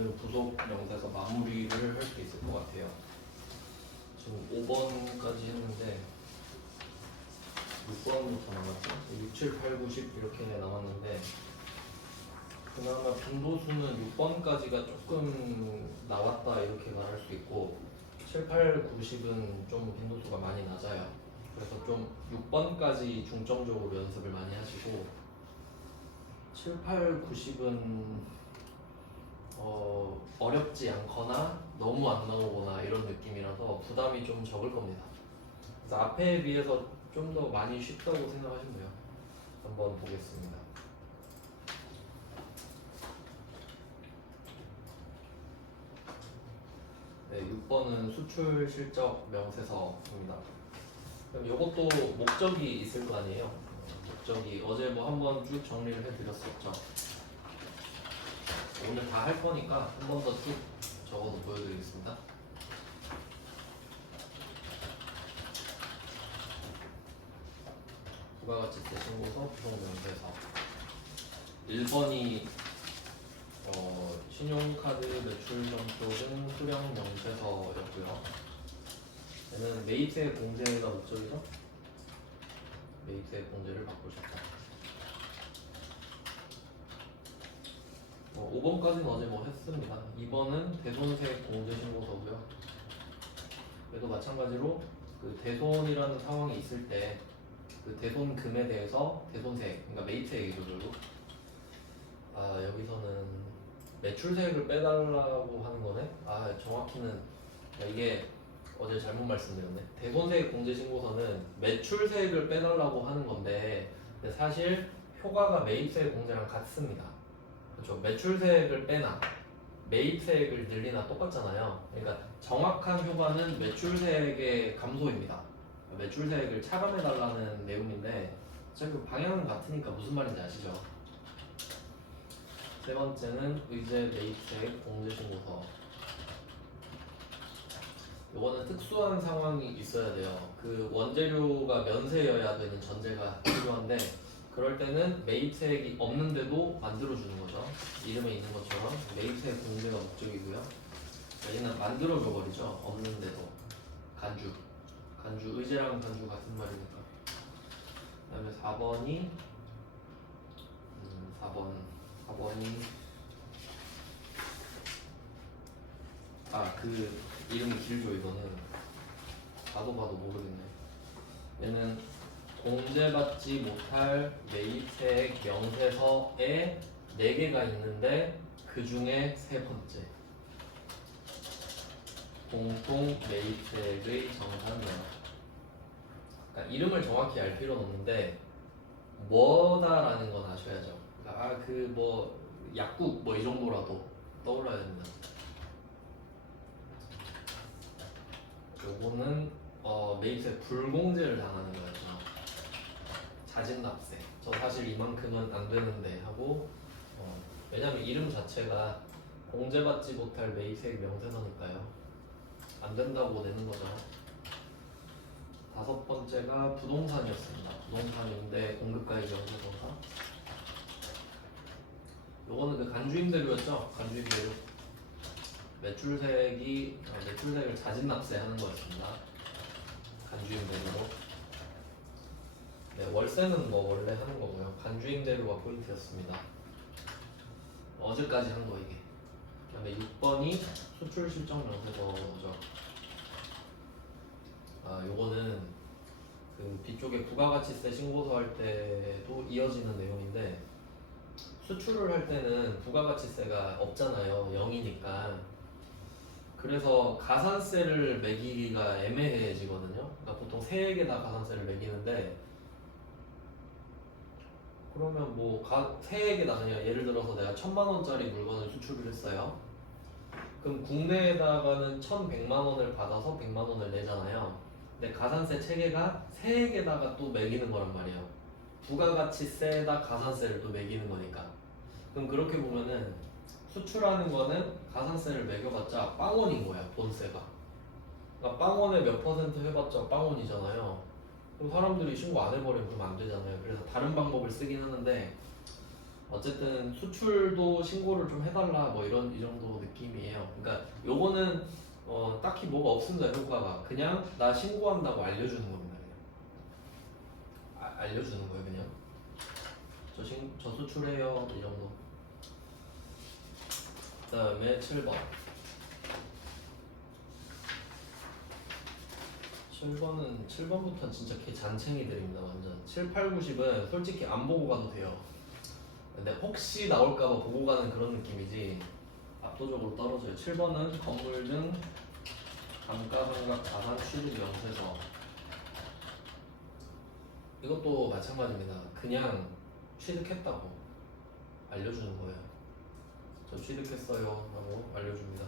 오늘 부속 명사에서 마무리를 할 수 있을 것 같아요. 지금 5번까지 했는데 6번부터 남았죠? 6, 7, 8, 9, 10 이렇게 남았는데 그나마 빈도수는 6번까지가 조금 나왔다 이렇게 말할 수 있고 7, 8, 9, 10은 좀 빈도수가 많이 낮아요. 그래서 좀 6번까지 중점적으로 연습을 많이 하시고 7, 8, 9, 10은 어렵지 않거나 너무 안 나오거나 이런 느낌이라서 부담이 좀 적을 겁니다. 그래서 앞에 비해서 좀 더 많이 쉽다고 생각하시면 돼요. 한번 보겠습니다. 네, 6번은 수출 실적 명세서입니다. 그럼 이것도 목적이 있을 거 아니에요? 목적이 어제 뭐 한번 쭉 정리를 해드렸었죠. 오늘 다 할 거니까 한 번 더 쭉 적어서 보여드리겠습니다. 부가가치세 신고서 부속명세서 1번이 신용카드 매출점표 등 수령명세서였고요. 얘는 메이트의 공제가 목적이죠. 메이트의 공제를 받고 싶다. 5번까지는 어제 뭐 했습니다. 2번은 대손세 공제신고서고요. 그래도 마찬가지로 그 대손이라는 상황이 있을 때 그 대손금에 대해서 대손세, 그러니까 메이트액이죠 결국. 여기서는 매출세액을 빼달라고 하는 거네. 정확히는 이게 어제 잘못 말씀드렸네. 대손세액 공제신고서는 매출세액을 빼달라고 하는 건데 근데 사실 효과가 매입세액 공제랑 같습니다. 그렇죠. 매출세액을 빼나 매입세액을 늘리나 똑같잖아요. 그러니까 정확한 효과는 매출세액의 감소입니다. 매출세액을 차감해달라는 내용인데 어차피 방향은 같으니까 무슨 말인지 아시죠? 세 번째는 의제 매입세액 공제신고서. 이거는 특수한 상황이 있어야 돼요. 그 원재료가 면세여야 되는 전제가 필요한데 그럴 때는 매입세액이 없는데도 만들어주는 거죠. 이름에 있는 것처럼 매입세액 공제가 목적이고요. 얘는 만들어줘 버리죠. 없는데도. 간주 의제랑 간주 같은 말이니까. 그 다음에 4번이 4번이 그 이름이 길죠. 이거는 봐도 모르겠네. 얘는 공제받지 못할 매입세액 명세서에 4개가 있는데 그 중에 세 번째 공통 매입세액의 정산명. 그러니까 이름을 정확히 알 필요는 없는데 뭐다라는 건 아셔야죠. 그러니까 그 뭐 약국 뭐 이 정도라도 떠올라야 됩니다. 요거는 매입세 불공제를 당하는 거였죠. 자진납세. 저 사실 이만큼은 안 되는데 하고 왜냐면 이름 자체가 공제받지 못할 매입세액 명세서니까요. 안 된다고 내는 거죠. 5번째가 부동산이었습니다. 부동산인데 공급가액 명세서사. 요거는 그 간주임대료였죠. 간주임대료. 매출세액을 자진납세하는 거였습니다. 간주임대료로. 네, 월세는 뭐 원래 하는 거고요. 간주임대료가 포인트였습니다. 어제까지 한 거 이게. 그다음에 6번이 수출실적명세서죠. 요거는 그 뒤쪽에 부가가치세 신고서 할 때도 이어지는 내용인데 수출을 할 때는 부가가치세가 없잖아요. 0이니까. 그래서 가산세를 매기기가 애매해지거든요. 그러니까 보통 세액에다 가산세를 매기는데 그러면 뭐 세액에다 그냥 예를 들어서 내가 1,000만 원짜리 물건을 수출을 했어요. 그럼 국내에다가는 1,100만 원을 받아서 100만 원을 내잖아요. 근데 가산세 체계가 세액에다가 또 매기는 거란 말이에요. 부가가치세에다 가산세를 또 매기는 거니까. 그럼 그렇게 보면은 수출하는 거는 가산세를 매겨봤자 빵원인 거야. 본세가. 그러니까 빵원에 몇 퍼센트 해봤자 빵원이잖아요. 그럼 사람들이 신고 안 해버리면 그럼 안 되잖아요. 그래서 다른 방법을 쓰긴 하는데 어쨌든 수출도 신고를 좀 해달라 뭐 이런 이 정도 느낌이에요. 그러니까 요거는 딱히 뭐가 없습니다. 효과가 그냥 나 신고한다고 알려주는 겁니다. 알려주는 거예요 그냥. 저 수출해요 이 정도. 그 다음에 7번. 7번부터는 진짜 개 잔챙이들입니다 완전. 7, 8, 90은 솔직히 안 보고 가도 돼요. 근데 혹시 나올까봐 보고 가는 그런 느낌이지 압도적으로 떨어져요. 7번은 건물 등 감가상각 자산 취득 명세서. 이것도 마찬가지입니다. 그냥 취득했다고 알려주는 거예요. 저 취득했어요 라고 알려줍니다.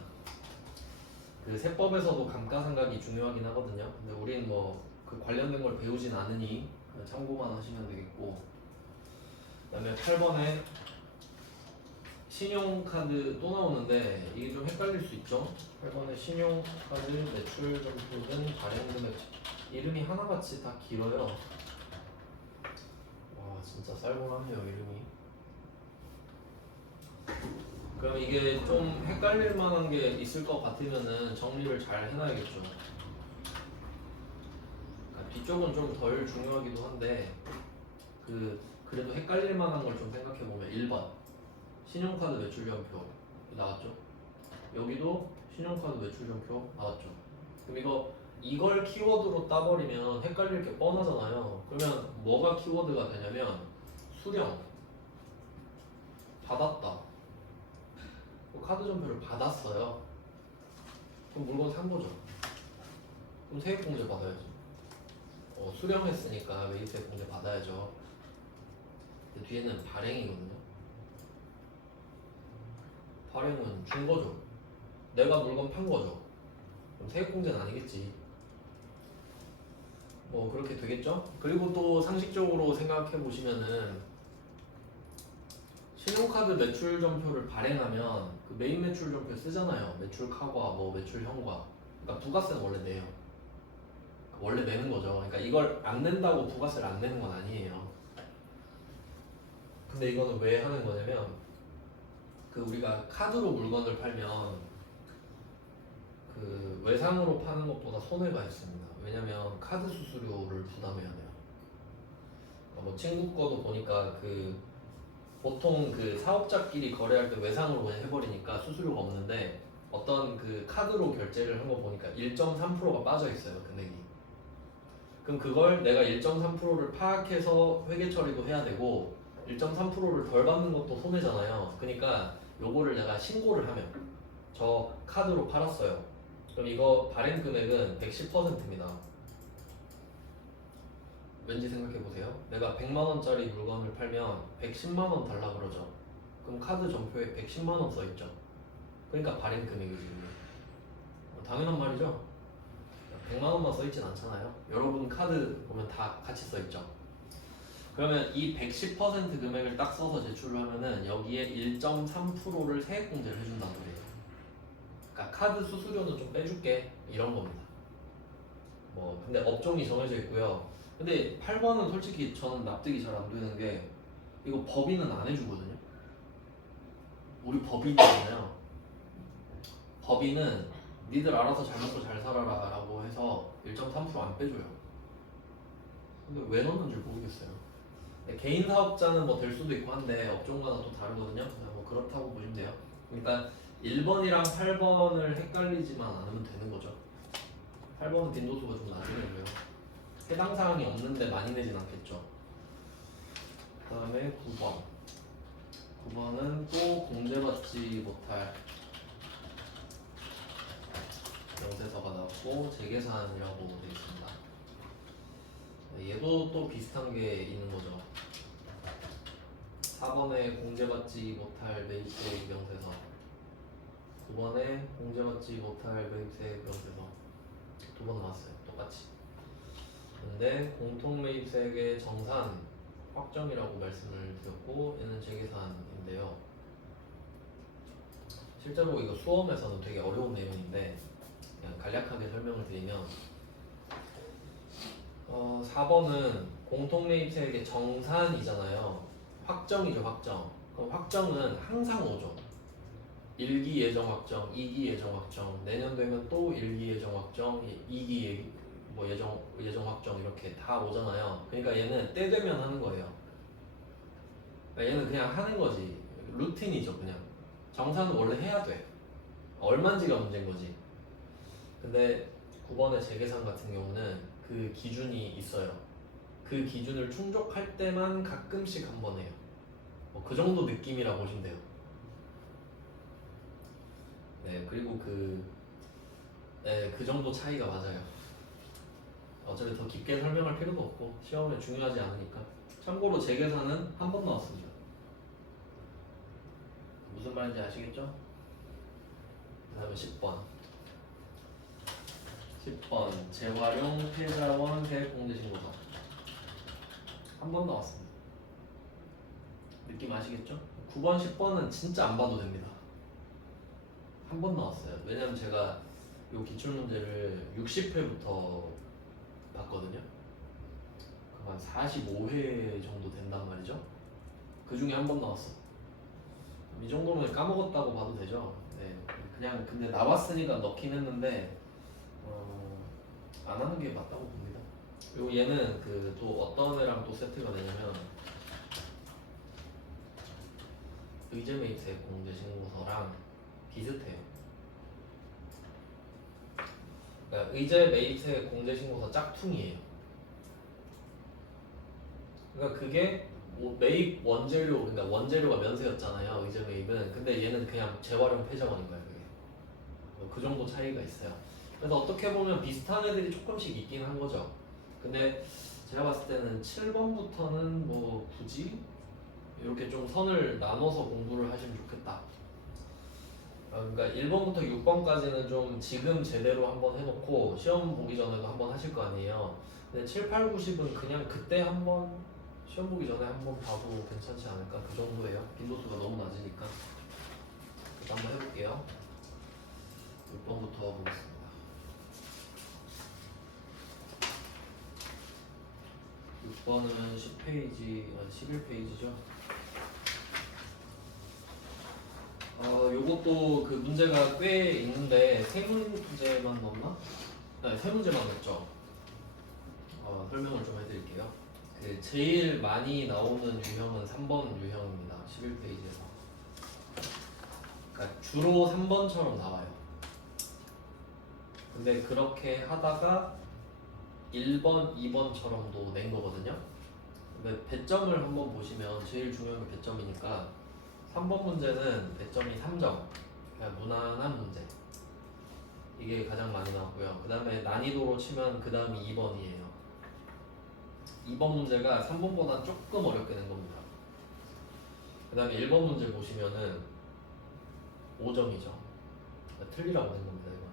그 세법에서도 감가상각이 중요하긴 하거든요. 근데 우린 뭐 그 관련된 걸 배우진 않으니 참고만 하시면 되겠고. 그 다음에 8번에 신용카드 또 나오는데 이게 좀 헷갈릴 수 있죠. 8번에 신용카드 매출 점수 등 발행금액. 이름이 하나같이 다 길어요. 와 진짜 쌀벌하네요 이름이. 그럼 이게 좀 헷갈릴 만한 게 있을 것 같으면은 정리를 잘 해놔야겠죠. 그러니까 뒤쪽은 좀 덜 중요하기도 한데 그래도 헷갈릴 만한 걸 좀 생각해 보면 1번 신용카드 매출점표 나왔죠. 여기도 신용카드 매출점표 나왔죠. 그럼 이걸 키워드로 따버리면 헷갈릴 게 뻔하잖아요. 그러면 뭐가 키워드가 되냐면 수령 받았다. 카드 점표를 받았어요. 그럼 물건 산 거죠. 그럼 세액공제 받아야지. 수령했으니까 매입세액공제 받아야죠. 근데 뒤에는 발행이거든요. 발행은 준 거죠. 내가 물건 판 거죠. 그럼 세액공제는 아니겠지. 뭐 그렇게 되겠죠. 그리고 또 상식적으로 생각해 보시면은 신용카드 매출점표를 발행하면 그 메인 매출점표 쓰잖아요. 매출카과 뭐 매출현과. 그러니까 부가세는 원래 내요. 원래 내는 거죠. 그러니까 이걸 안 낸다고 부가세를 안 내는 건 아니에요. 근데 이거는 왜 하는 거냐면 그 우리가 카드로 물건을 팔면 그 외상으로 파는 것보다 손해가 있습니다. 왜냐면 카드 수수료를 부담해야 돼요. 뭐 친구 거도 보니까 그 보통 그 사업자끼리 거래할 때 외상으로 그냥 해버리니까 수수료가 없는데 어떤 그 카드로 결제를 한 거 보니까 1.3%가 빠져 있어요 금액이. 그럼 그걸 내가 1.3%를 파악해서 회계 처리도 해야 되고 1.3%를 덜 받는 것도 손해잖아요. 그러니까 요거를 내가 신고를 하면 저 카드로 팔았어요. 그럼 이거 발행 금액은 110%입니다. 왠지 생각해보세요. 내가 100만원짜리 물건을 팔면 110만원 달라 그러죠. 그럼 카드 점표에 110만원 써있죠. 그러니까 발행 금액이지. 당연한 말이죠. 100만원만 써있진 않잖아요. 여러분 카드 보면 다 같이 써있죠. 그러면 이 110% 금액을 딱 써서 제출을 하면은 여기에 1.3%를 세액공제를 해준다는 거예요. 그러니까 카드 수수료는 좀 빼줄게 이런 겁니다. 뭐 근데 업종이 정해져 있고요. 근데 8번은 솔직히 저는 납득이 잘 안 되는 게 이거 법인은 안 해주거든요. 우리 법인이잖아요. 법인은 니들 알아서 잘 먹고 잘 살아라 라고 해서 1.3%안 빼줘요. 근데 왜 넣는지 모르겠어요. 개인 사업자는 뭐 될 수도 있고 한데 업종마다 또 다르거든요. 뭐 그렇다고 보시면 돼요. 그러니까 1번이랑 8번을 헷갈리지만 않으면 되는 거죠. 8번은 빈도수가 좀 나중에 돼요. 해당 사항이 없는데 많이 내진 않겠죠. 그 다음에 9번. 9번은 또 공제받지 못할 명세서가 나왔고 재계산이라고 되어 있습니다. 얘도 또 비슷한 게 있는 거죠. 4번에 공제받지 못할 매입세액 명세서, 9번에 공제받지 못할 매입세액 명세서 두 번 나왔어요. 똑같이. 근데 공통매입세액의 정산 확정이라고 말씀을 드렸고 얘는 재계산인데요. 실제로 이거 수험에서는 되게 어려운 내용인데 그냥 간략하게 설명을 드리면 4번은 공통매입세액의 정산이잖아요. 확정이죠, 확정. 그럼 확정은 항상 오죠. 1기 예정 확정, 2기 예정 확정, 내년 되면 또 1기 예정 확정, 2기 뭐 예정 확정 이렇게 다 오잖아요. 그러니까 얘는 때 되면 하는 거예요. 그러니까 얘는 그냥 하는 거지. 루틴이죠, 그냥. 정산은 원래 해야 돼. 얼마인지가 문제인 거지. 근데 9번의 재계산 같은 경우는 그 기준이 있어요. 그 기준을 충족할 때만 가끔씩 한 번 해요. 뭐 그 정도 느낌이라 보시면 돼요. 네, 그리고 그 정도 차이가 맞아요. 어차피 더 깊게 설명할 필요도 없고 시험에 중요하지 않으니까. 참고로 재계산은 한 번 나왔습니다. 무슨 말인지 아시겠죠? 그 다음에 10번 10번 재활용 세액 공제신고서 한 번 나왔습니다. 느낌 아시겠죠? 9번 10번은 진짜 안 봐도 됩니다. 한 번 나왔어요. 왜냐면 제가 요 기출문제를 60회부터 봤거든요. 그럼 한 45회 정도 된단 말이죠. 그 중에 한 번 나왔어. 이 정도면 까먹었다고 봐도 되죠. 네, 그냥 근데 나왔으니까 넣긴 했는데 안 하는 게 맞다고 봅니다. 그리고 얘는 그 또 어떤 애랑 또 세트가 되냐면 의제매입세 공제신고서랑 비슷해요. 그러니까 의제매입세 공제신고서 짝퉁이에요. 그러니까 그게 뭐 매입 원재료, 그러니까 원재료가 면세였잖아요. 의제매입은. 근데 얘는 그냥 재활용 폐자원인 거예요. 그게. 그 정도 차이가 있어요. 그래서 어떻게 보면 비슷한 애들이 조금씩 있긴 한 거죠. 근데 제가 봤을 때는 7번부터는 뭐 굳이 이렇게 좀 선을 나눠서 공부를 하시면 좋겠다. 그러니까 1번부터 6번까지는 좀 지금 제대로 한번 해놓고 시험 보기 전에도 한번 하실 거 아니에요. 근데 7, 8, 9, 10은 그냥 그때 한번 시험 보기 전에 한번 봐도 괜찮지 않을까? 그 정도예요. 빈도수가 너무 낮으니까. 그래서 한번 해볼게요. 6번부터 보겠습니다. 6번은 10페이지, 11페이지죠. 요것도 그 문제가 꽤 있는데 세 문제만 넣었나? 네, 세 문제만 넣었죠. 설명을 좀 해드릴게요. 그 제일 많이 나오는 유형은 3번 유형입니다. 11페이지에서. 그러니까 주로 3번처럼 나와요. 근데 그렇게 하다가 1번, 2번처럼도 낸 거거든요. 근데 배점을 한번 보시면 제일 중요한 게 배점이니까 3번 문제는 배점이 3점. 그냥 무난한 문제. 이게 가장 많이 나왔고요. 그 다음에 난이도로 치면 그 다음이 2번이에요. 2번 문제가 3번보다 조금 어렵게 된 겁니다. 그 다음에 1번 문제 보시면은 5점이죠. 그러니까 틀리라고 낸 겁니다. 이건.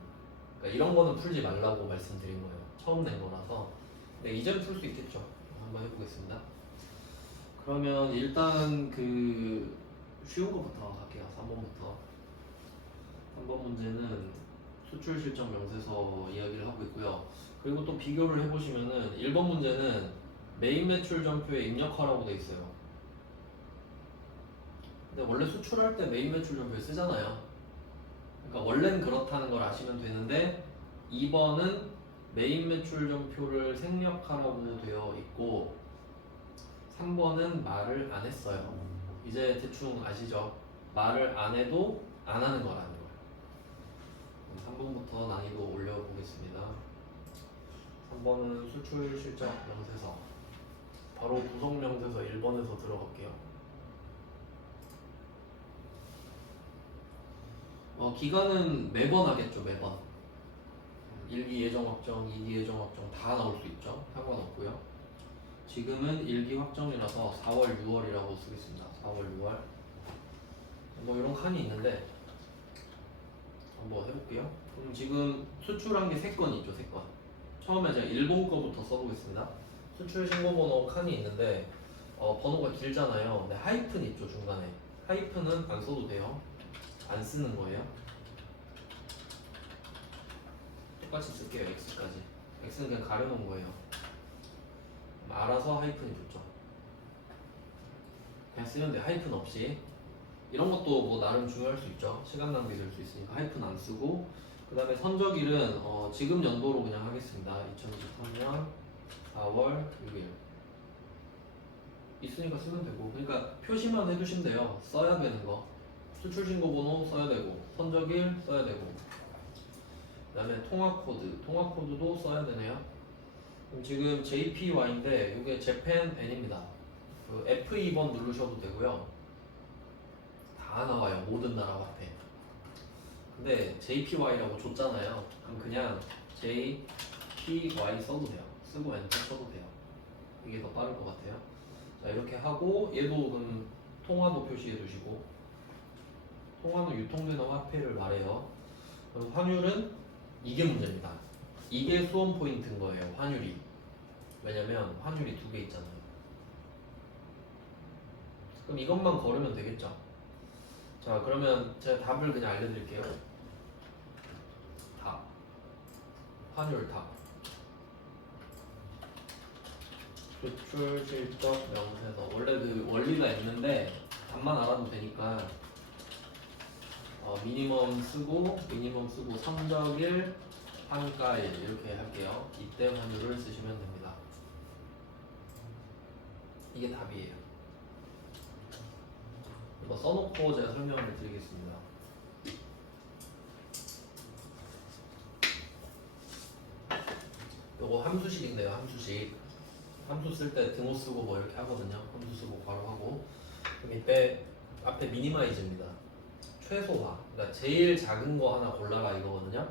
그러니까 이런 거는 풀지 말라고 말씀드린 거예요. 처음 낸 거라서. 근데 이제는 풀 수 있겠죠. 한번 해보겠습니다. 그러면 일단 그 쉬운 거부터 할게요. 3번부터. 3번 문제는 수출 실적 명세서 이야기를 하고 있고요. 그리고 또 비교를 해보시면은 1번 문제는 메인 매출 전표에 입력하라고 돼 있어요. 근데 원래 수출할 때 메인 매출 전표에 쓰잖아요. 그러니까 원래는 그렇다는 걸 아시면 되는데 2번은 메인 매출 전표를 생략하라고 되어 있고 3번은 말을 안 했어요. 이제 대충 아시죠? 말을 안 해도 안 하는 거라는 걸. 3번부터 난이도 올려보겠습니다. 3번은 수출 실적 명세서. 바로 구성 명세서 1번에서 들어갈게요. 기간은 매번 하겠죠, 매번. 1기 예정 확정, 2기 예정 확정 다 나올 수 있죠. 상관없고요. 지금은 1기 확정이라서 4월, 6월이라고 쓰겠습니다. 4월, 6월. 뭐 이런 칸이 있는데 한번 해볼게요. 그럼 지금 수출한 게 3건 있죠, 3건. 처음에 제가 일본 거부터 써보겠습니다. 수출 신고번호 칸이 있는데 번호가 길잖아요. 근데 하이픈 있죠, 중간에. 하이픈은 안 써도 돼요. 안 쓰는 거예요. 똑같이 쓸게요, X까지. X는 그냥 가려놓은 거예요. 알아서 하이픈이 붙죠. 그냥 쓰면 돼. 하이픈 없이. 이런 것도 뭐 나름 중요할 수 있죠. 시간 낭비 될 수 있으니까 하이픈 안 쓰고. 그 다음에 선적일은 지금 연도로 그냥 하겠습니다. 2023년 4월 6일 있으니까 쓰면 되고, 그러니까 표시만 해두시면 돼요. 써야 되는 거. 수출신고번호 써야 되고, 선적일 써야 되고, 그 다음에 통화코드, 통화코드도 써야 되네요. 그럼 지금 JPY인데 이게 재팬 N입니다. 그 F2번 누르셔도 되고요. 다 나와요. 모든 나라 화폐. 근데 JPY라고 줬잖아요. 그럼 그냥 JPY 써도 돼요. 쓰고 엔터 쳐도 돼요. 이게 더 빠를 것 같아요. 자, 이렇게 하고 얘도 그럼 통화도 표시해 두시고, 통화는 유통되는 화폐를 말해요. 그럼 환율은 이게 문제입니다. 이게 수험 포인트인 거예요. 환율이. 왜냐면 환율이 두 개 있잖아요. 그럼 이것만 걸으면 되겠죠. 자, 그러면 제가 답을 그냥 알려드릴게요. 답. 환율 답. 수출 실적 명세서. 원래 그 원리가 있는데 답만 알아도 되니까 미니멈 쓰고 선적일 한가일 이렇게 할게요. 이때 환율을 쓰시면 됩니다. 이게 답이에요. 이거 써놓고 제가 설명을 드리겠습니다. 요거 함수식인데요. 함수식. 함수 쓸 때 등호 쓰고 뭐 이렇게 하거든요. 함수 쓰고 바로 하고. 그럼 이때 앞에 미니마이즈입니다. 최소화. 그러니까 제일 작은 거 하나 골라라 이거거든요.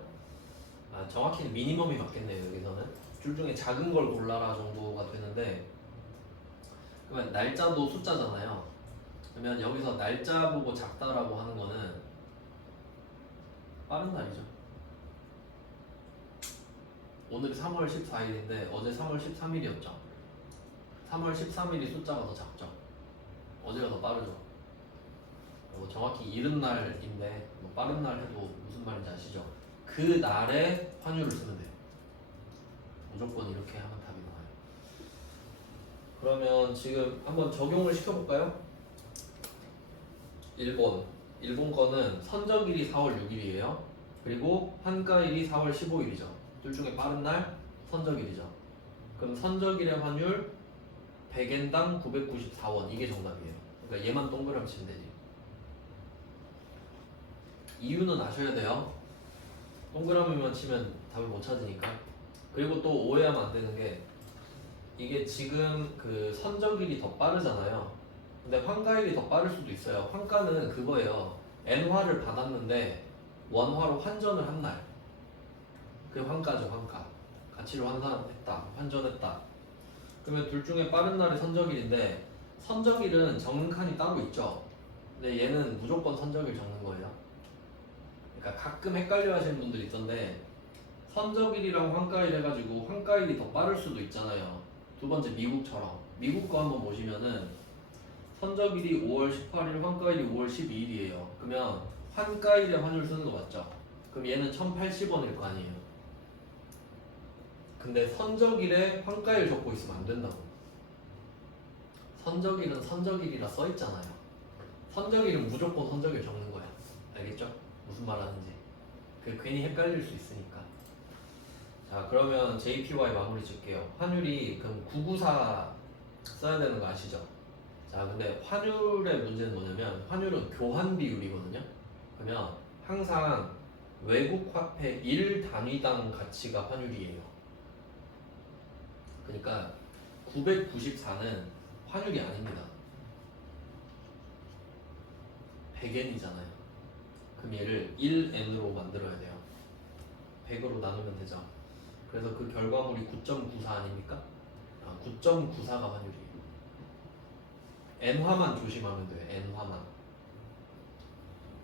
정확히는 미니멈이 맞겠네요. 여기서는 줄 중에 작은 걸 골라라 정도가 되는데, 그러면 날짜도 숫자잖아요. 그러면 여기서 날짜 보고 작다라고 하는 거는 빠른 날이죠. 오늘이 3월 14일인데 어제 3월 13일이었죠. 3월 13일이 숫자가 더 작죠. 어제가 더 빠르죠. 정확히 이른 날인데 뭐 빠른 날 해도 무슨 말인지 아시죠? 그 날에 환율을 쓰면 돼요. 무조건 이렇게 하면 답이 나와요. 그러면 지금 한번 적용을 시켜볼까요? 일본 거는 선적일이 4월 6일이에요. 그리고 환가일이 4월 15일이죠. 둘 중에 빠른 날 선적일이죠. 그럼 선적일의 환율 100엔당 994원, 이게 정답이에요. 그러니까 얘만 동그라미 치면 되지. 이유는 아셔야 돼요. 동그라미만 치면 답을 못 찾으니까. 그리고 또 오해하면 안 되는 게, 이게 지금 그 선적일이 더 빠르잖아요. 근데 환가일이 더 빠를 수도 있어요. 환가는 그거예요. 엔화를 받았는데 원화로 환전을 한 날. 그게 환가죠. 환가. 가치를 환산했다. 환전했다. 그러면 둘 중에 빠른 날이 선적일인데, 선적일은 적는 칸이 따로 있죠. 근데 얘는 무조건 선적일 적는 거예요. 그러니까 가끔 헷갈려 하시는 분들이 있던데, 선적일이랑 환가일 해가지고 환가일이 더 빠를 수도 있잖아요. 두 번째 미국처럼. 미국 거 한번 보시면은 선적일이 5월 18일, 환가일이 5월 12일이에요. 그러면 환가일에 환율 쓰는 거 맞죠? 그럼 얘는 1080원일 거 아니에요. 근데 선적일에 환가일 적고 있으면 안 된다고. 선적일은 선적일이라 써 있잖아요. 선적일은 무조건 선적일 적는 거야. 알겠죠? 무슨 말 하는지. 괜히 헷갈릴 수 있으니까. 자, 그러면 JPY 마무리 짓게요. 환율이 그럼 994 써야 되는 거 아시죠? 자, 근데 환율의 문제는 뭐냐면, 환율은 교환 비율이거든요. 그러면 항상 외국 화폐 1단위당 가치가 환율이에요. 그러니까 994는 환율이 아닙니다. 100엔이잖아요. 그럼 얘를 1엔으로 만들어야 돼요. 100으로 나누면 되죠. 그래서 그 결과물이 9.94 아닙니까? 9.94가 환율이에요. N화만 조심하면 돼요. N화만.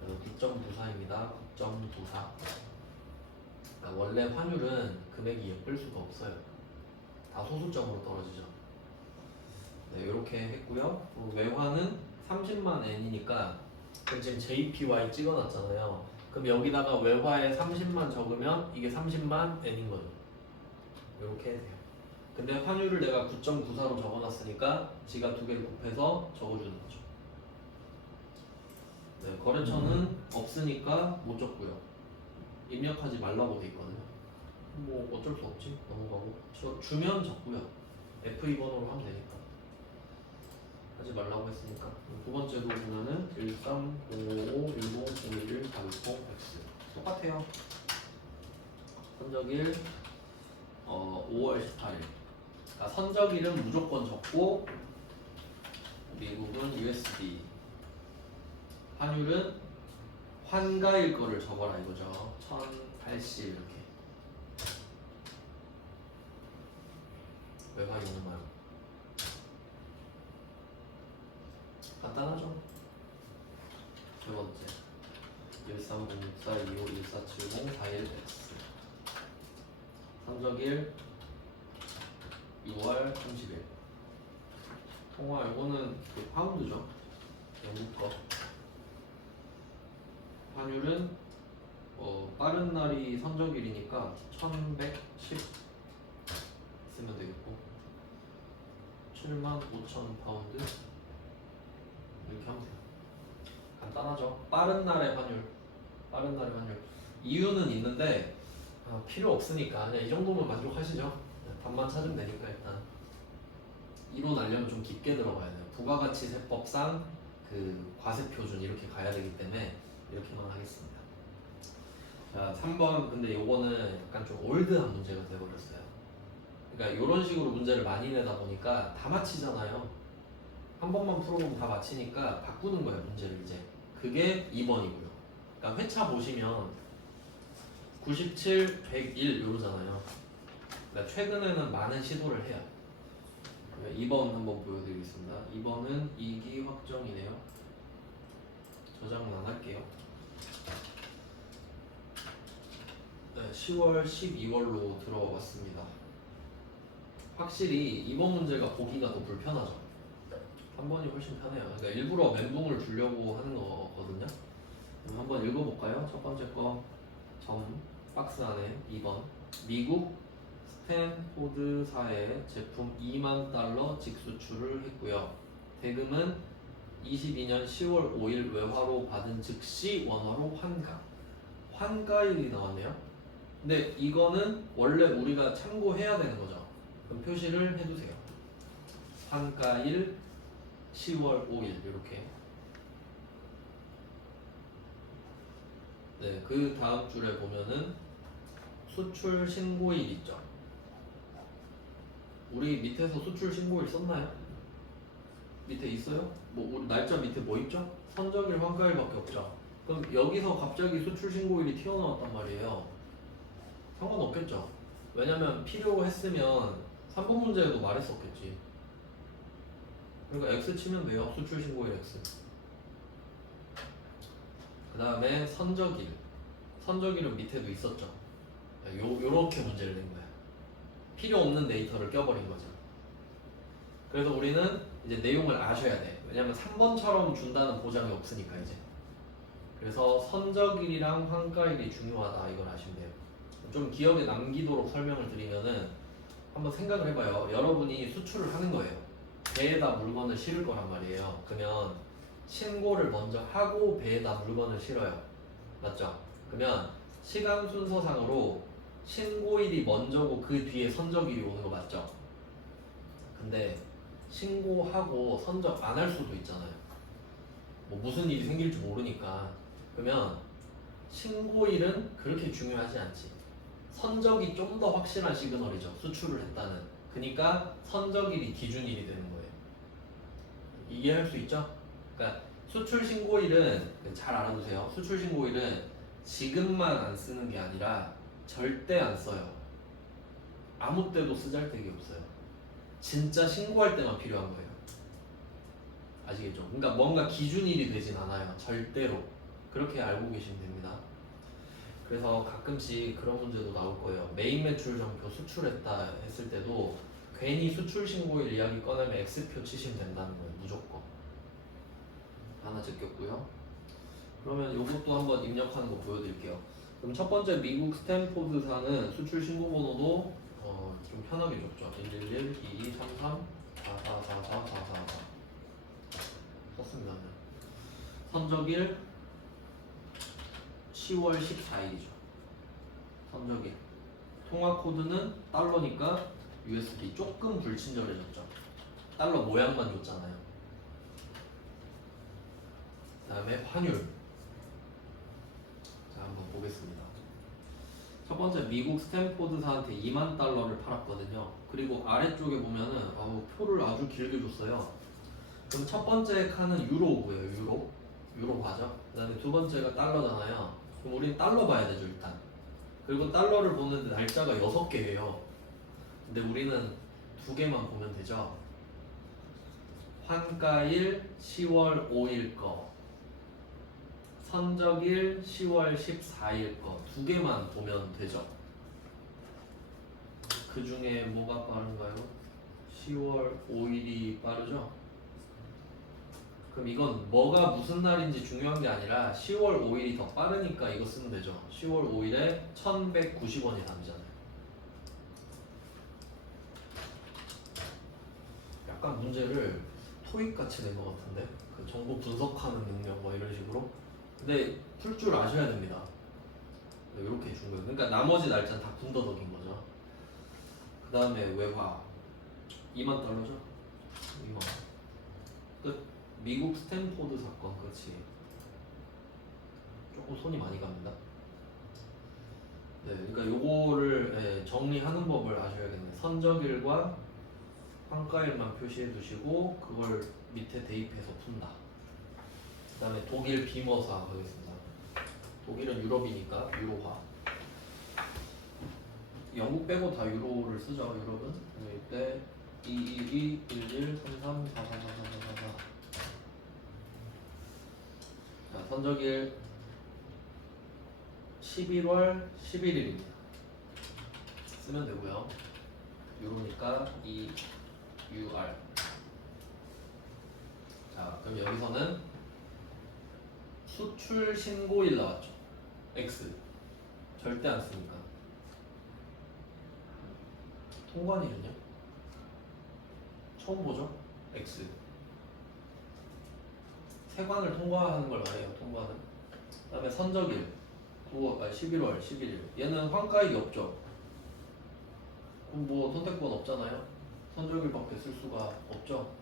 그래서 9.94입니다. 9.94. 그러니까 원래 환율은 금액이 예쁠 수가 없어요. 다 소수점으로 떨어지죠. 네, 이렇게 했고요. 외화는 30만 N이니까 지금 JPY 찍어놨잖아요. 그럼 여기다가 외화에 30만 적으면 이게 30만 N인 거죠. 이렇게 해야 돼요. 근데 환율을 내가 9.94로 적어놨으니까 지가 두 개를 곱해서 적어주는 거죠. 거래처는 없으니까 못 줬고요. 입력하지 말라고 돼 있거든요. 뭐 어쩔 수 없지. 넘어가고. 주면 적고요. F2번호로 하면 되니까. 하지 말라고 했으니까. 두 번째도 보면은 1305 10 01 460 X 똑같아요. 선적일 5월 18일. 그러니까 선적일은 무조건 적고 미국은 USD. 환율은 환가일 거를 적어라 이거죠. 1080 이렇게. 외화이 오는 말고. 간단하죠. 두 번째 1304 25 1470 41X 선적일 6월 30일. 통화 이거는 그 파운드죠. 영국 거. 환율은 빠른 날이 선적일이니까 1110 쓰면 되겠고 75,000 파운드 이렇게 하면 돼요. 간단하죠. 빠른 날의 환율. 빠른 날의 환율. 이유는 있는데 필요 없으니까 그냥 이 정도면 만족하시죠. 답만 찾으면 되니까 일단 이론 알려면 좀 깊게 들어가야 돼요. 부가가치 세법상 그 과세표준 이렇게 가야 되기 때문에 이렇게만 하겠습니다. 자, 3번 근데 요거는 약간 좀 올드한 문제가 돼버렸어요. 그러니까 이런 식으로 문제를 많이 내다 보니까 다 맞히잖아요. 한 번만 풀어보면 다 맞히니까 바꾸는 거예요 문제를 이제. 그게 2번이고요. 그러니까 회차 보시면 97, 101 이러잖아요. 그러니까 최근에는 많은 시도를 해요. 2번 한번 보여드리겠습니다. 2번은 이기 확정이네요. 저장은 안 할게요. 네, 10월, 12월로 들어와 봤습니다. 확실히 이번 문제가 보기가 더 불편하죠. 3번이 훨씬 편해요. 그러니까 일부러 멘붕을 주려고 하는 거거든요. 그럼 한번 읽어볼까요? 첫 번째 거 점 박스 안에 2번 미국 스탠포드사에 제품 2만 달러 직수출을 했고요. 대금은 22년 10월 5일 외화로 받은 즉시 원화로 환가. 환가일이 나왔네요. 근데 이거는 원래 우리가 참고해야 되는 거죠. 그럼 표시를 해두세요. 환가일 10월 5일 이렇게. 네, 그 다음 줄에 보면은 수출 신고일 있죠. 우리 밑에서 수출 신고일 썼나요? 밑에 있어요? 뭐 우리 날짜 밑에 뭐 있죠? 선적일, 환가일밖에 없죠. 그럼 여기서 갑자기 수출 신고일이 튀어나왔단 말이에요. 상관없겠죠. 왜냐면 필요했으면 3번 문제에도 말했었겠지. 그러니까 X 치면 돼요. 수출 신고일 X. 그 다음에 선적일. 선적일은 밑에도 있었죠. 요렇게 문제를 낸 거야. 필요 없는 데이터를 껴버린 거죠. 그래서 우리는 이제 내용을 아셔야 돼. 왜냐면 3번처럼 준다는 보장이 없으니까 이제. 그래서 선적일이랑 환가일이 중요하다 이걸 아시면 돼요. 좀 기억에 남기도록 설명을 드리면은 한번 생각을 해봐요. 여러분이 수출을 하는 거예요. 배에다 물건을 실을 거란 말이에요. 그러면 신고를 먼저 하고 배에다 물건을 실어요. 맞죠? 그러면 시간 순서상으로 신고일이 먼저고 그 뒤에 선적일이 오는 거 맞죠? 근데 신고하고 선적 안 할 수도 있잖아요. 뭐 무슨 일이 생길지 모르니까. 그러면 신고일은 그렇게 중요하지 않지. 선적이 좀 더 확실한 시그널이죠. 수출을 했다는. 그러니까 선적일이 기준일이 되는 거예요. 이해할 수 있죠? 그러니까 수출 신고일은 잘 알아두세요. 수출 신고일은 지금만 안 쓰는 게 아니라 절대 안 써요. 아무 때도 쓰잘데기 없어요. 진짜 신고할 때만 필요한 거예요. 아시겠죠? 그러니까 뭔가 기준일이 되진 않아요. 절대로. 그렇게 알고 계시면 됩니다. 그래서 가끔씩 그런 문제도 나올 거예요. 메인 매출 정표 수출했다 했을 때도 괜히 수출 신고일 이야기 꺼내면 X표 치시면 된다는 거예요. 무조건. 하나 제꼈고요. 그러면 이것도 한번 입력하는 거 보여드릴게요. 그럼 첫 번째 미국 스탠포드사는 수출 신고 번호도 좀 편하게 줬죠. 111 2233 4444 444 썼습니다. 선적일 10월 14일이죠. 선적일. 통화 코드는 달러니까 USD 조금 불친절해졌죠. 달러 모양만 줬잖아요. 그 다음에 환율. 자, 한번 보겠습니다. 첫 번째 미국 스탠포드사한테 2만 달러를 팔았거든요. 그리고 아래쪽에 보면은 표를 아주 길게 줬어요. 그럼 첫 번째 칸은 유로고요. 유로 가죠. 그 다음에 두 번째가 달러잖아요. 그럼 우리는 달러 봐야 되죠, 일단. 그리고 달러를 보는데 날짜가 6개예요. 근데 우리는 2개만 보면 되죠. 환가일 10월 5일 거, 선적일 10월 14일 거 2개만 보면 되죠. 그 중에 뭐가 빠른가요? 10월 5일이 빠르죠? 그럼 이건 뭐가 무슨 날인지 중요한 게 아니라 10월 5일이 더 빠르니까 이거 쓰면 되죠. 10월 5일에 1190원이 남잖아요. 약간 문제를 토익같이 낸 것 같은데? 그 정보 분석하는 능력 뭐 이런 식으로. 근데 풀 줄 아셔야 됩니다. 이렇게 준 거예요. 그러니까 나머지 날짜는 다 군더더기인 거죠. 그 다음에 외화 2만 달러죠? 2만. 끝. 미국 스탠포드 사건. 그렇지. 조금 손이 많이 갑니다. 네, 그러니까 요거를 정리하는 법을 아셔야겠네. 선적일과 환가일만 표시해 두시고 그걸 밑에 대입해서 푼다. 그 다음에 독일 비머사 하겠습니다. 독일은 유럽이니까 유로화. 영국 빼고 다 유로를 쓰죠. 유럽은. 이때 222, 11, 33, 44, 44, 44. 자, 선적일 11월 11일입니다. 쓰면 되고요. 유로니까 EUR. 자, 그럼 여기서는 수출 신고일 나왔죠. X. 절대 안 쓰니까. 통관일은요? 처음 보죠? X. 세관을 통과하는 걸 말해요. 통과는. 그 다음에 선적일 11월 11일. 얘는 환가일이 없죠. 그럼 뭐 선택권 없잖아요. 선적일밖에 쓸 수가 없죠.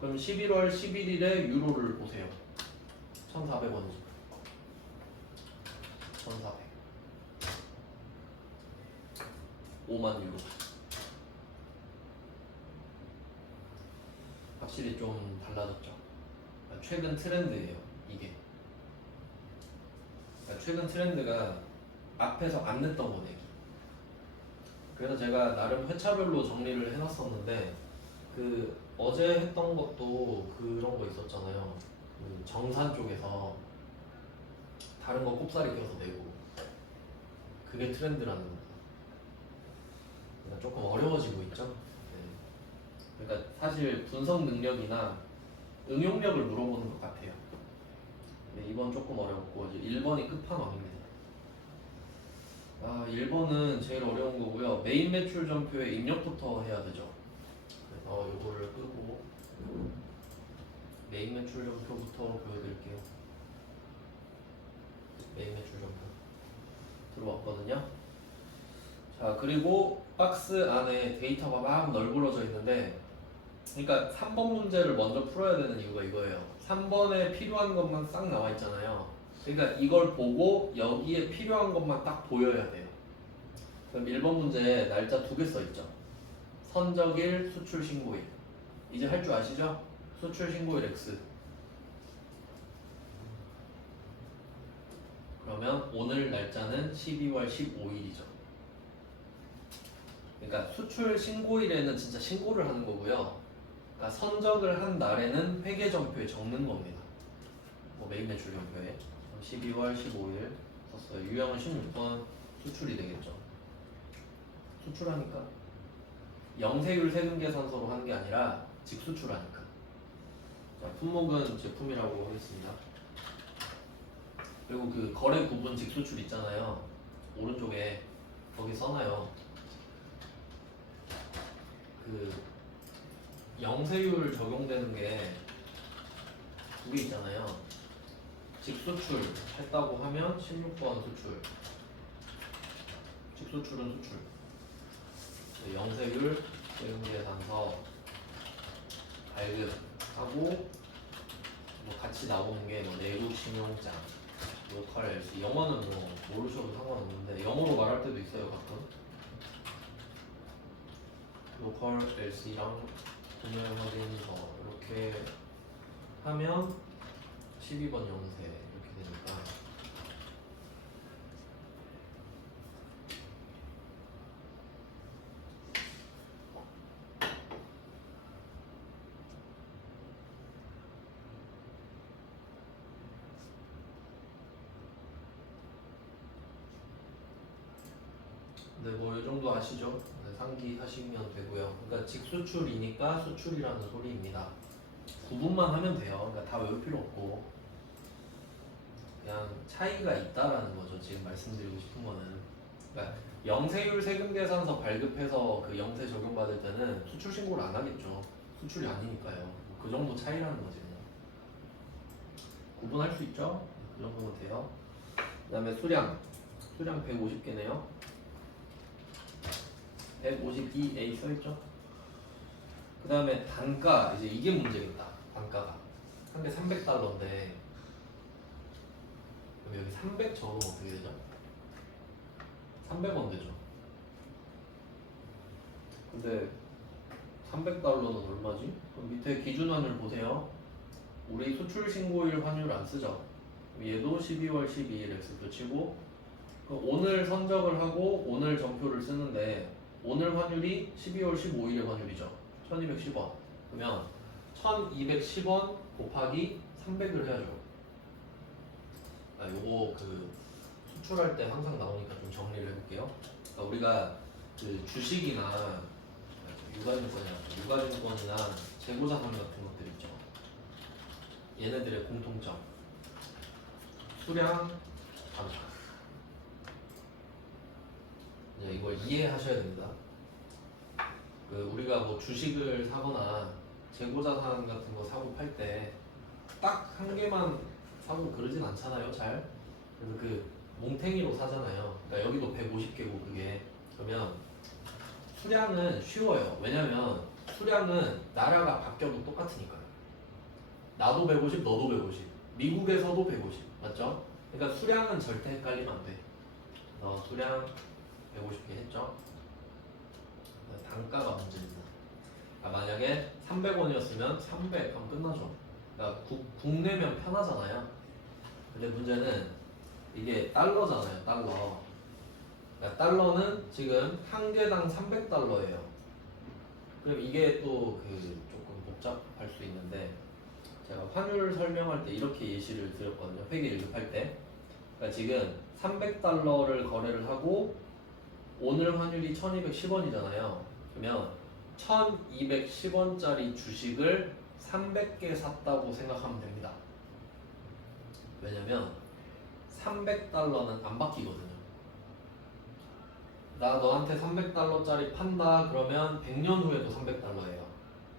그럼 11월 11일에 유로를 보세요. 1,400원이죠. 1,400. 5만 유로. 확실히 좀 달라졌죠. 최근 트렌드예요. 이게. 그러니까 최근 트렌드가 앞에서 안 냈던 거 내기. 그래서 제가 나름 회차별로 정리를 해놨었는데 그 어제 했던 것도 그런 거 있었잖아요. 그 정산 쪽에서 다른 거 꼽사리 껴서 내고 그게 트렌드라는 겁니다. 그러니까 조금 어려워지고 있죠. 네. 그러니까 사실 분석 능력이나 응용력을 물어보는 것 같아요. 네, 2번 조금 어렵고 이제 1번이 끝판왕입니다. 1번은 제일 어려운 거고요. 메인 매출 전표에 입력부터 해야 되죠. 그래서 이거를 끄고 메인 매출 전표부터 보여드릴게요. 메인 매출 전표 들어왔거든요. 자, 그리고 박스 안에 데이터가 막 널브러져 있는데, 그러니까 3번 문제를 먼저 풀어야 되는 이유가 이거예요. 3번에 필요한 것만 싹 나와 있잖아요. 그러니까 이걸 보고 여기에 필요한 것만 딱 보여야 돼요. 그럼 1번 문제에 날짜 2개 써 있죠. 선적일, 수출 신고일. 이제 할 줄 아시죠? 수출 신고일 X. 그러면 오늘 날짜는 12월 15일이죠. 그러니까 수출 신고일에는 진짜 신고를 하는 거고요. 그러니까 선적을 한 날에는 회계전표에 적는 겁니다. 뭐 메인 매출 전표에 12월 15일 썼어요. 유형은 16번 수출이 되겠죠. 수출하니까 영세율 세금 계산서로 하는 게 아니라 직수출하니까. 자, 품목은 제품이라고 하겠습니다. 그리고 그 거래 구분 직수출 있잖아요. 오른쪽에 거기 써놔요. 그 영세율 적용되는 게 두 개 있잖아요. 직수출 했다고 하면 16번 수출. 직수출은 수출. 영세율, 세금계산서 발급하고 뭐 같이 나오는 게 뭐 내국 신용장, 로컬 LC. 영어는 뭐 모르셔도 상관없는데 영어로 말할 때도 있어요 가끔. 로컬 LC랑 금융 확인서 이렇게 하면 12번 영세 이렇게 되니까. 네, 뭐 이 정도 아시죠? 네, 상기하시면 되고요. 그러니까 직수출이니까 수출이라는 소리입니다. 구분만 하면 돼요. 그러니까 다 외울 필요 없고 그냥 차이가 있다라는 거죠. 지금 말씀드리고 싶은 거는. 그러니까 영세율 세금계산서 발급해서 그 영세 적용받을 때는 수출 신고를 안 하겠죠. 수출이 아니니까요. 그 정도 차이라는 거지. 뭐. 구분할 수 있죠? 그 정도면 돼요. 그 다음에 수량 150개네요. 152A 써있죠? 그 다음에 단가, 이제 이게 문제겠다. 단가가 한 대 300달러인데 그럼 여기 300 적으면 어떻게 되죠? 300원 되죠. 근데 300달러는 얼마지? 그럼 밑에 기준환율 보세요. 우리 수출 신고일 환율 안 쓰죠? 얘도 12월 12일 X표 치고 오늘 선적을 하고 오늘 전표를 쓰는데 오늘 환율이 12월 15일의 환율이죠. 1210원. 그러면 1210원 곱하기 300을 해야죠. 요거 그 수출할 때 항상 나오니까 좀 정리를 해볼게요. 그러니까 우리가 그 주식이나 유가증권이나 재고자산 같은 것들 있죠. 얘네들의 공통점. 수량, 단가. 이걸 이해하셔야 됩니다. 그 우리가 뭐 주식을 사거나 재고자산 같은 거 사고 팔 때 딱 한 개만 사고 그러진 않잖아요, 잘. 그래서 그 몽탱이로 사잖아요. 그러니까 여기도 150개고 그게. 그러면 수량은 쉬워요. 왜냐면 수량은 나라가 바뀌어도 똑같으니까요. 나도 150, 너도 150. 미국에서도 150. 맞죠? 그러니까 수량은 절대 헷갈리면 안 돼. 수량 150개 했죠? 단가가 문제입니다. 그러니까 만약에 300원이었으면 300 하면 끝나죠. 그러니까 국내면 편하잖아요. 근데 문제는 이게 달러잖아요, 달러. 그러니까 달러는 지금 한 개당 300달러예요. 그럼 이게 또 그 조금 복잡할 수 있는데 제가 환율 설명할 때 이렇게 예시를 드렸거든요. 회계 1급할 때. 그러니까 지금 300달러를 거래를 하고 오늘 환율이 1210원이잖아요. 그러면 1210원짜리 주식을 300개 샀다고 생각하면 됩니다. 왜냐면 300달러는 안 바뀌거든요. 나 너한테 300달러짜리 판다 그러면 100년 후에도 300달러예요.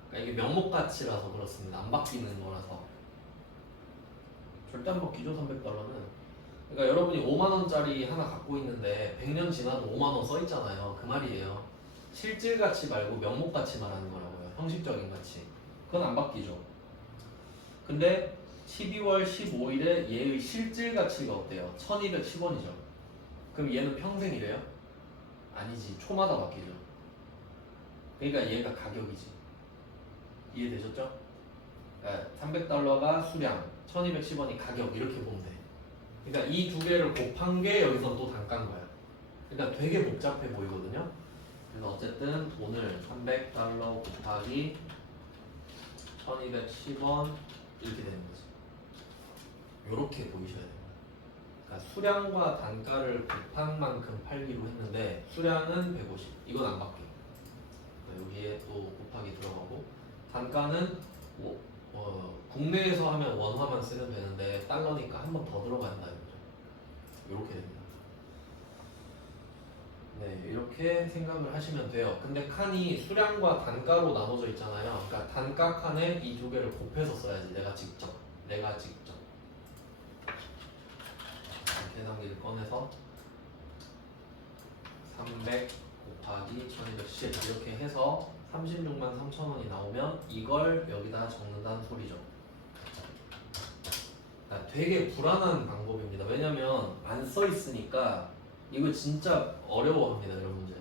그러니까 이게 명목가치라서 그렇습니다. 안 바뀌는 거라서. 절대 안 바뀌죠, 300달러는. 그러니까 여러분이 5만원짜리 하나 갖고 있는데 100년 지나도 5만원 써있잖아요. 그 말이에요. 실질 가치 말고 명목 가치 말하는 거라고요. 형식적인 가치. 그건 안 바뀌죠. 근데 12월 15일에 얘의 실질 가치가 어때요? 1210원이죠. 그럼 얘는 평생이래요? 아니지. 초마다 바뀌죠. 그러니까 얘가 가격이지. 이해되셨죠? 그러니까 300달러가 수량, 1210원이 가격 이렇게 보면 돼. 그러니까 이 두 개를 곱한 게 여기서 또 단가인 거야. 그러니까 되게 복잡해 보이거든요. 그래서 어쨌든 오늘 300달러 곱하기 1210원 이렇게 되는 거지. 요렇게 보이셔야 됩니다. 그러니까 수량과 단가를 곱한 만큼 팔기로 했는데 수량은 150. 이건 안 바뀌어. 여기에 또 곱하기 들어가고 단가는 국내에서 하면 원화만 쓰면 되는데 달러니까 한 번 더 들어간다 이거죠. 이렇게 됩니다. 네, 이렇게 생각을 하시면 돼요. 근데 칸이 수량과 단가로 나눠져 있잖아요. 그러니까 단가 칸에 이 두 개를 곱해서 써야지. 내가 직접. 꺼내서 300 곱하기 1210 이렇게 해서 36만 3천 원이 나오면 이걸 여기다 적는다는 소리죠. 그러니까 되게 불안한 방법입니다. 왜냐면 안 써 있으니까 이거 진짜 어려워합니다. 이런 문제.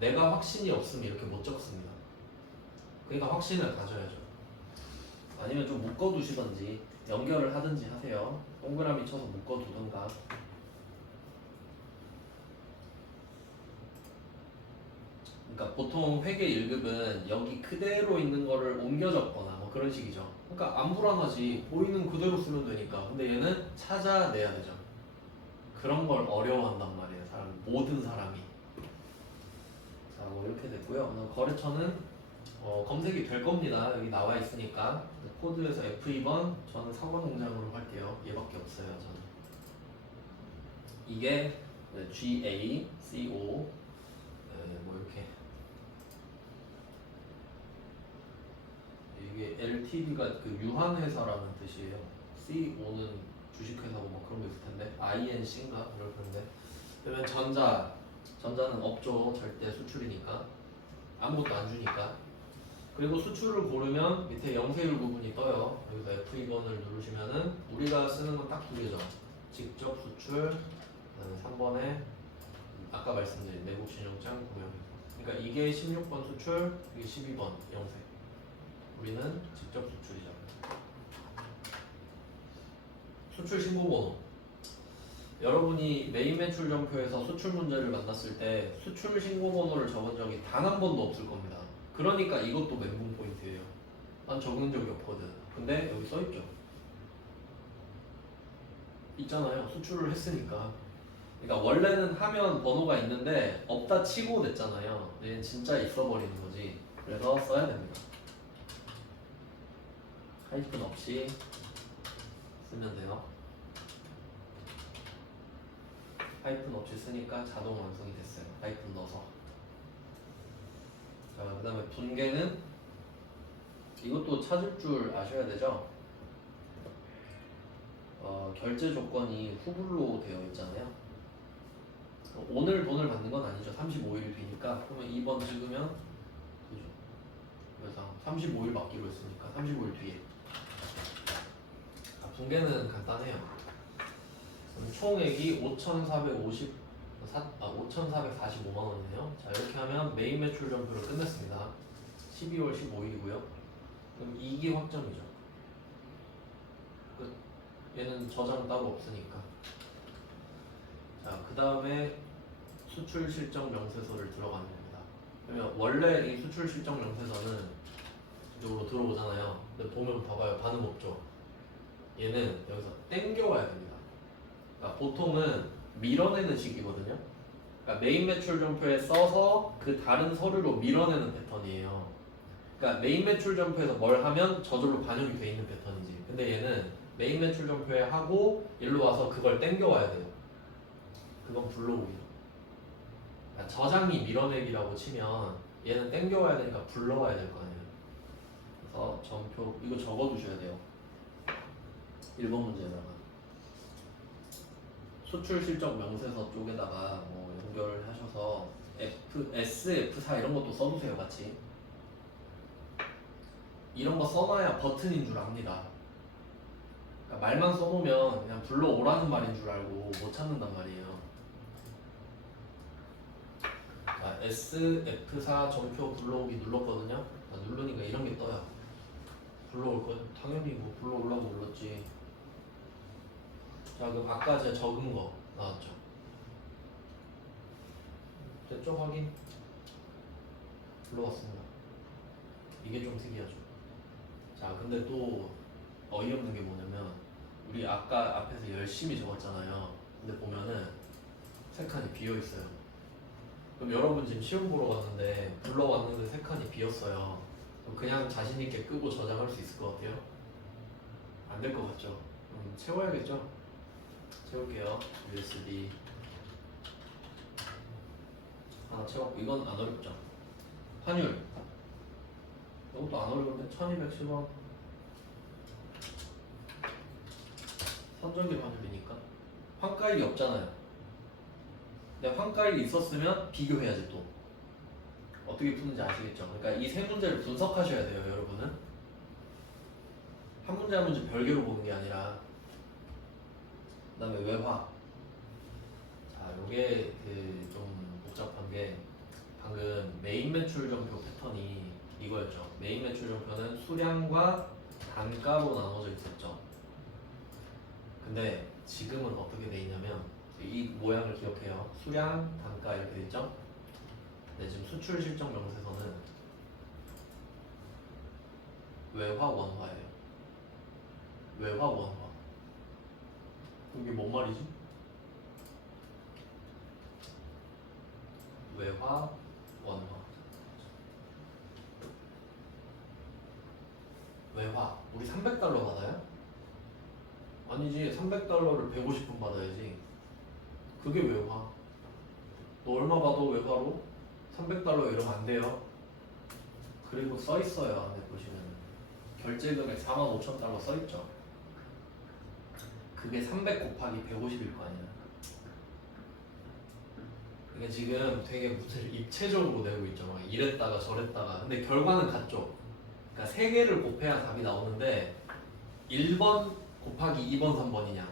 내가 확신이 없으면 이렇게 못 적습니다. 그러니까 확신을 가져야죠. 아니면 좀 묶어두시던지 연결을 하든지 하세요. 동그라미 쳐서 묶어두든가. 그러니까 보통 회계 1급은 여기 그대로 있는 거를 옮겨 적거나 뭐 그런 식이죠. 그러니까 안 불안하지. 보이는 그대로 쓰면 되니까. 근데 얘는 찾아내야 되죠. 그런 걸 어려워한단 말이에요. 모든 사람이. 자, 뭐 이렇게 됐고요. 거래처는 검색이 될 겁니다. 여기 나와 있으니까. 코드에서 F2번 저는 사과 농장으로 할게요. 얘밖에 없어요. 저는. 이게 GA, CO 뭐 이렇게 이게 LTD가 그 유한회사라는 뜻이에요. CO는 주식회사고 뭐 그런 거 있을 텐데 INC인가 그럴 텐데. 그러면 전자는 없죠. 절대 수출이니까 아무것도 안 주니까. 그리고 수출을 고르면 밑에 영세율 부분이 떠요. 여기서 F2번을 누르시면은 우리가 쓰는 건 딱 두 개죠. 직접 수출, 그다음에 3번에 아까 말씀드린 내국 신용장 구매. 그러니까 이게 16번 수출, 이게 12번 영세. 우리는 직접 수출이죠. 수출 신고번호. 여러분이 메인 매출 점표에서 수출 문제를 만났을 때 수출 신고번호를 적은 적이 단 한 번도 없을 겁니다. 그러니까 이것도 멘붕 포인트예요. 난 적은 적이 없거든. 근데 여기 써있죠. 있잖아요. 수출을 했으니까. 그러니까 원래는 하면 번호가 있는데 없다 치고 냈잖아요. 얘는 진짜 있어버리는 거지. 그래서 써야 됩니다. 하이픈 없이 쓰면 돼요. 하이픈 없이 쓰니까 자동 완성이 됐어요. 하이픈 넣어서. 자, 그 다음에 분계는 이것도 찾을 줄 아셔야 되죠. 결제 조건이 후불로 되어 있잖아요. 오늘 돈을 받는 건 아니죠. 35일 뒤니까. 그러면 2번 찍으면 그죠. 그래서 35일 받기로 했으니까 35일 뒤에. 분계는 간단해요. 총액이 5,445만 원이네요. 자, 이렇게 하면 메인 매출 점표를 끝냈습니다. 12월 15일이고요. 그럼 2기 확정이죠. 끝. 얘는 저장 따로 없으니까. 자, 그 다음에 수출 실적 명세서를 들어가는 겁니다. 그러면 원래 이 수출 실적 명세서는 이쪽으로 들어오잖아요. 근데 보면 봐봐요. 반응 없죠. 얘는 여기서 땡겨와야 됩니다. 그러니까 보통은 밀어내는 식이거든요. 그러니까 메인 매출 점표에 써서 그 다른 서류로 밀어내는 패턴이에요. 그러니까 메인 매출 점표에서 뭘 하면 저절로 반영이 돼 있는 패턴이지. 근데 얘는 메인 매출 점표에 하고 일로 와서 그걸 땡겨와야 돼요. 그건 불러오기죠. 그러니까 저장이 밀어내기라고 치면 얘는 땡겨와야 되니까 불러와야 될 거 아니에요. 그래서 점표 이거 적어두셔야 돼요. 1번 문제에다가 수출 실적 명세서 쪽에다가 뭐 연결을 하셔서 S, F4 이런 것도 써두세요. 같이. 이런 거 써놔야 버튼인 줄 압니다. 그러니까 말만 써놓으면 그냥 불러오라는 말인 줄 알고 못 찾는단 말이에요. 자, S, F4 점표 불러오기 눌렀거든요. 누르니까 이런 게 떠요. 불러올 거 당연히 뭐 불러오려고 눌렀지. 자, 그럼 아까 제가 적은 거 나왔죠. 됐죠? 확인. 불러왔습니다. 이게 좀 특이하죠. 자, 근데 또 어이없는 게 뭐냐면 우리 아까 앞에서 열심히 적었잖아요. 근데 보면은 세 칸이 비어 있어요. 그럼 여러분 지금 시험 보러 갔는데 불러왔는데 세 칸이 비었어요. 그럼 그냥 자신 있게 끄고 저장할 수 있을 것 같아요? 안 될 것 같죠? 채워야겠죠? 채울게요. USB 하나 채웠고 이건 안 어렵죠? 환율 이것도 안 어려운데 1210원 선정일 환율이니까 환가일이 없잖아요. 근데 환가율이 있었으면 비교해야지 또 어떻게 푸는지 아시겠죠? 그러니까 이 세 문제를 분석하셔야 돼요, 여러분은. 한 문제 한 문제 별개로 보는 게 아니라. 그다음에 외화. 자, 요게 그 좀 복잡한 게 방금 메인 매출 정표 패턴이 이거였죠. 메인 매출 정표는 수량과 단가로 나눠져 있었죠. 근데 지금은 어떻게 돼 있냐면 이 모양을 기억해요. 수량, 단가 이렇게 돼 있죠. 근데 지금 수출 실적 명세서는 외화 원화예요. 외화 원화. 이게 뭔 말이지? 외화 원화. 외화. 우리 300달러 받아요? 아니지. 300달러를 150분 받아야지. 그게 외화. 너 얼마 받아 외화로? 300달러 이러면 안 돼요. 그리고 써 있어요. 안에 보시면 결제 금액 45,000달러 써 있죠. 그게 300 곱하기 150일 거 아니야. 그러니까 지금 되게 문제를 입체적으로 내고 있죠. 막 이랬다가 저랬다가. 근데 결과는 같죠. 그러니까 세 개를 곱해야 답이 나오는데 1번 곱하기 2번 3번이냐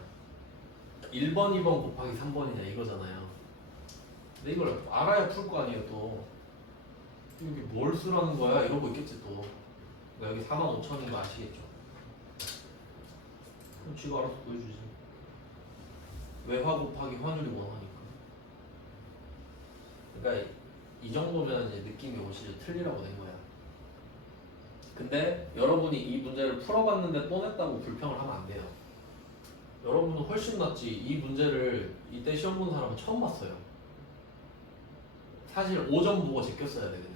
1번 2번 곱하기 3번이냐 이거잖아요. 근데 이걸 알아야 풀 거 아니에요. 또 이게 뭘 쓰라는 거야 이러고 있겠지 또. 그러니까 여기 45,000인 거 아시겠죠? 그럼 지가 알아서 보여주지. 외화 곱하기 환율이 원화니까. 그러니까 이 정도면 이제 느낌이 오시죠. 틀리라고 낸 거야. 근데 여러분이 이 문제를 풀어봤는데 또 냈다고 불평을 하면 안 돼요. 여러분은 훨씬 낫지. 이 문제를 이때 시험 본 사람은 처음 봤어요. 사실 5점 보고 제꼈어야 돼 그냥.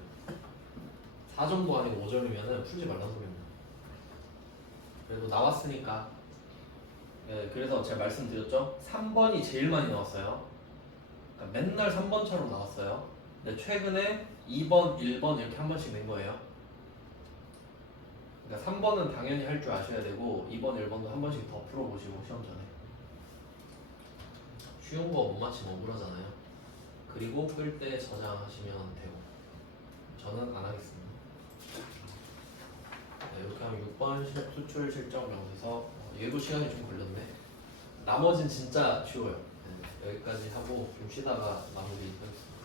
4점도 아니고 5점이면은 풀지 말란 소리입니다. 그래도 나왔으니까. 네, 그래서 제가 말씀드렸죠. 3번이 제일 많이 나왔어요. 그러니까 맨날 3번처럼 나왔어요. 근데 최근에 2번, 1번 이렇게 한 번씩 낸 거예요. 그러니까 3번은 당연히 할 줄 아셔야 되고 2번, 1번도 한 번씩 더 풀어보시고 시험 전에. 쉬운 거 못 맞히면 억울하잖아요. 그리고 끌 때 저장하시면 되고. 저는 안 하겠습니다. 네, 이렇게 하면 6번 수출 실적 명세서 얘도 시간이 좀 걸렸네. 나머진 진짜 쉬워요. 네, 여기까지 하고 좀 쉬다가 마무리 하겠습니다.